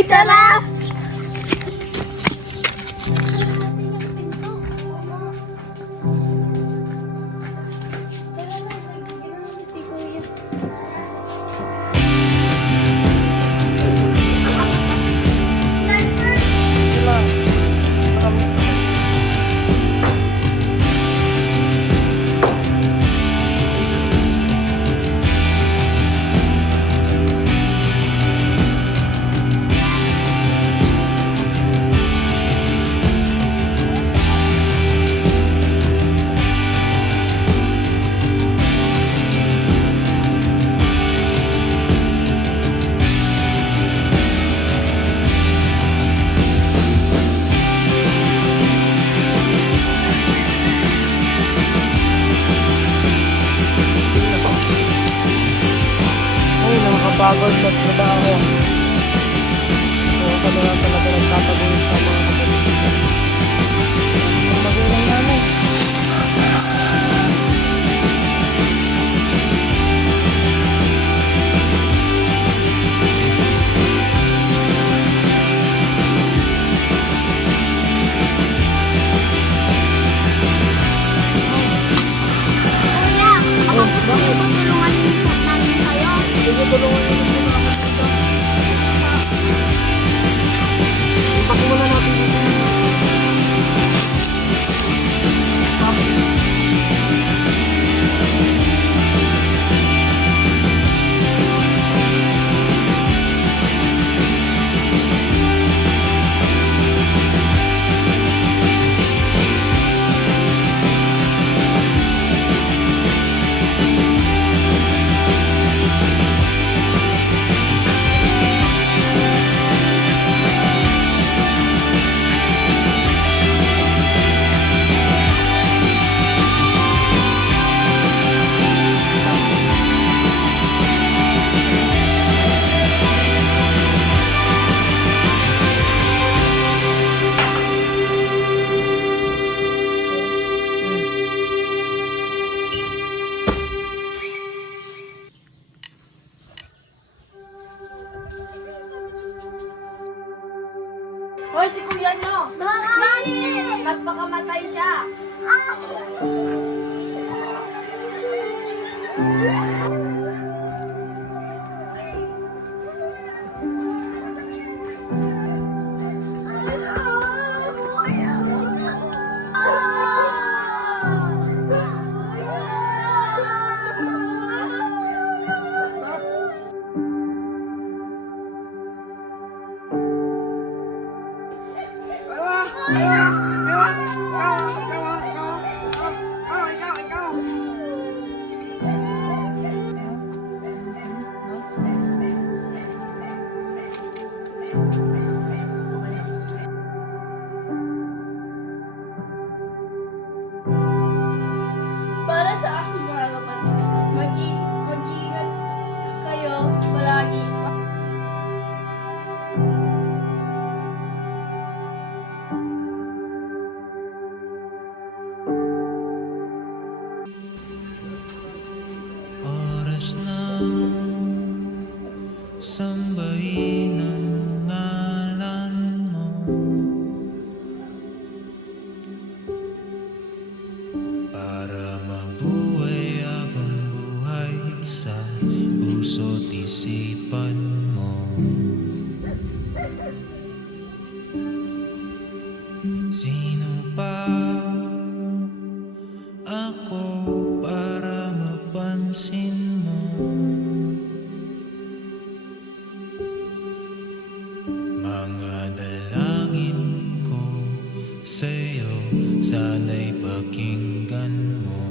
Wait lang! Nakakapagod na trabaho. So, kami lang talaga nagtataguin sa mga kapatid. Ang magulang namin. Tulungan niyo po mga kapatid. Ipak muna natin dito. Hoy, si kuya nyo! Bakit? Nagpakamatay siya! Para sa akin mga kapatid, mag-iingat kayo palagi. Oras ng sambahin ang ngalan mo, para mabuhay habang buhay sa puso't isipan mo. Sino pa ako para mapansin mo? Mga dalangin ko sa'yo, sana'y pakinggan mo.